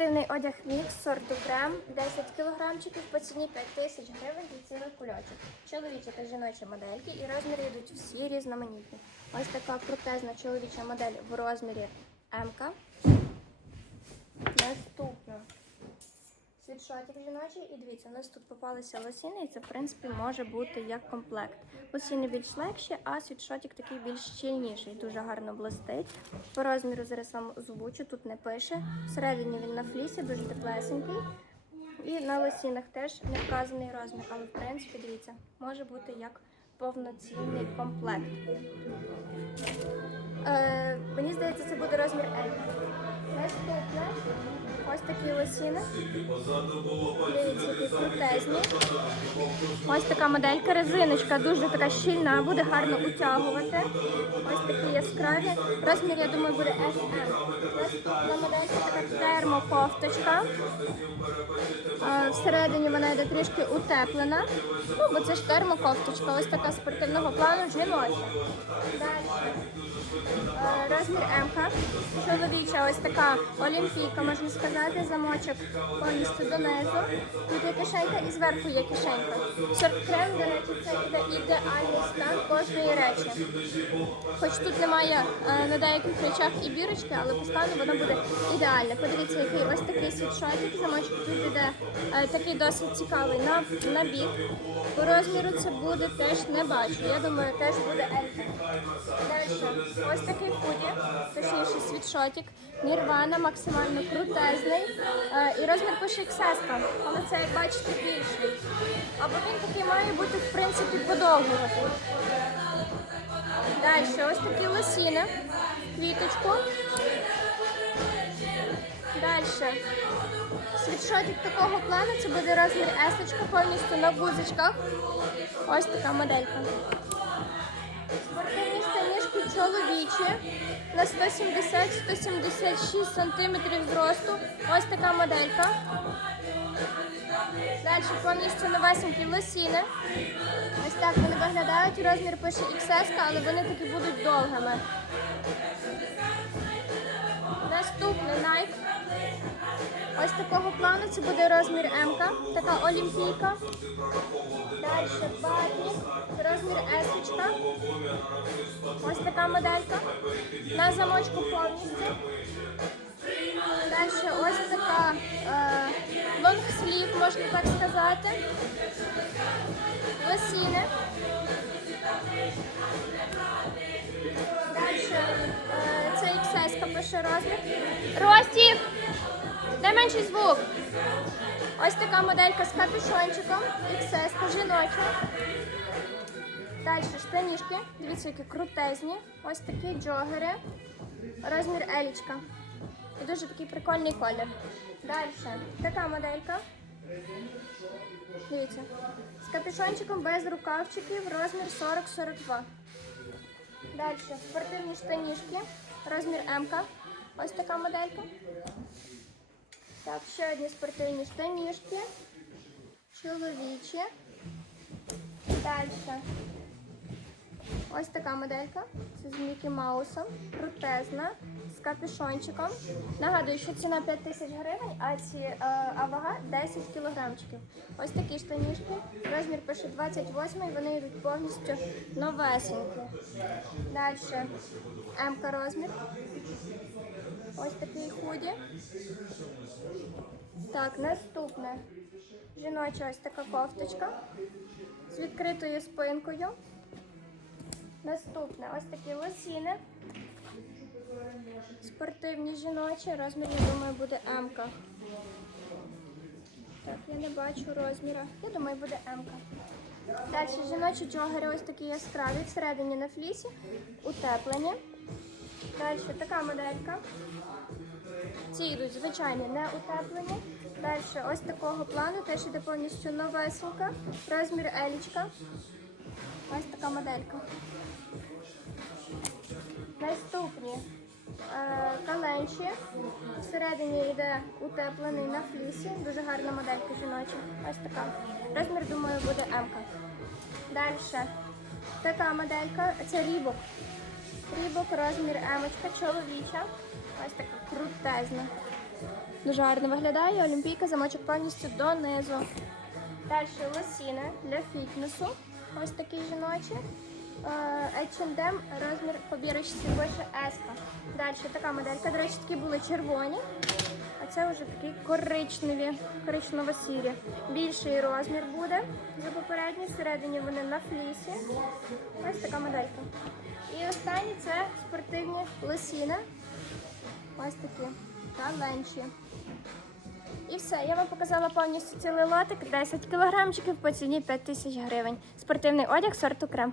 Спортивний одяг мікс сорту крем 10 кілограмчиків по ціні 5 тисяч гривень і цілий кульочок. Чоловічі та жіночі модельки і розміри йдуть всі різноманітні. Ось така крутезна чоловіча модель в розмірі М. Наступна. Світшотик жіночий і дивіться, у нас тут попалися лосіни, і це в принципі може бути як комплект. Лосіни більш легші, а світшотик такий більш щільніший, дуже гарно блистить. По розміру зараз вам озвучу, тут не пише. Всередині він на флісі, дуже теплесенький. І на лосінах теж не вказаний розмір, але в принципі дивіться, може бути як повноцінний комплект. Е, мені здається, це буде розмір L. Ось такі лосіни. Дивіться. Ось така моделька, резиночка дуже така щільна, буде гарно утягувати. Ось такі яскраві. Розмір, я думаю, буде SM. Наступна моделька така термокофточка. А, Всередині вона йде трішки утеплена. Ну, бо це ж термокофточка, ось така спортивного плану жіноча. Далі. Е, Розмір М. Чоловіча ось така олімпійка, можна сказати, замочок повністю донизу. Тут є кишенька і зверху є кишенька. Крем, до речі, це йде ідеальний стан кожної речі. Хоч тут немає е, на деяких речах і бірочки, але по стану воно буде ідеальне. Подивіться, який ось такий світшотик, замочок тут іде е, такий досить цікавий на, на бік. По розміру це буде теж не бачу. Я думаю, теж буде Елька. Далі. Ось такий худі, точніше світшотик. Нірвана, максимально крутезний. Е, і розмір пише XS, але це, як бачите, більший. Або він такий має бути, в принципі, подовжувати. Далі, ось такі лосіни, квіточку. Далі. Світшотик такого плану, це буде розмір S, повністю на гузочках. Ось така моделька. Спортивні штанішки чоловічі на 170-176 см зросту. Ось така моделька. Далі повністю новесенькі лосіни. Ось так вони виглядають. Розмір пише XS, але вони такі будуть довгими. Наступний Nike. Такого плану це буде розмір М, така олімпійка. Далі батні, розмір S. Ось така моделька. На замочку повністю. Далі ось така е, можна так сказати. Лосіни. Далі е, це XS пише розмір. Ростік! Менший звук. Ось така моделька з капюшончиком. XS жіноча. Далі штанішки. Дивіться, які крутезні. Ось такі джогери. Розмір елічка. І дуже такий прикольний колір. Далі така моделька. Дивіться. З капюшончиком без рукавчиків. Розмір 40-42. Далі спортивні штанішки. Розмір М. Ось така моделька. Так, ще одні спортивні штанішки. Чоловічі. Далі. Ось така моделька. Це з Мікі Маусом. Крутезна. З капюшончиком. Нагадую, що ціна 5 тисяч гривень, а, ці, е, а вага 10 кілограмчиків. Ось такі штанішки. Розмір пише 28 і вони йдуть повністю новесенькі. Далі. М-ка розмір. Ось такий худі. Так, наступне. Жіноча ось така кофточка з відкритою спинкою. Наступне ось такі лосіни. Спортивні жіночі. Розмір, я думаю, буде М. -ка. Так, я не бачу розміра. Я думаю, буде М. -ка. Далі жіночі джогери ось такі яскраві, всередині на флісі, утеплені. Далі така моделька. Ці йдуть звичайні, не утеплені. Далі ось такого плану, теж іде повністю новесенька. Розмір елічка. Ось така моделька. Наступні е, каленчі. Всередині йде утеплений на флісі. Дуже гарна моделька жіноча. Ось така. Розмір, думаю, буде М. Далі. Така моделька. Це рібок. Рібок розмір емочка, чоловіча. Ось така крутезна. Дуже гарно виглядає. Олімпійка замочок повністю донизу. Далі лосіни для фітнесу. Ось такі жіночі. Е, H&M, розмір по більше S. Далі така моделька. До речі, такі були червоні. Це вже такі коричневі, коричнево-сірі. Більший розмір буде за попередній. Всередині вони на флісі. Ось така моделька. І останні це спортивні лосіни. Ось такі. Таленчі. І все, я вам показала повністю цілий лотик, 10 кілограмчиків по ціні 5 тисяч гривень. Спортивний одяг сорту крем.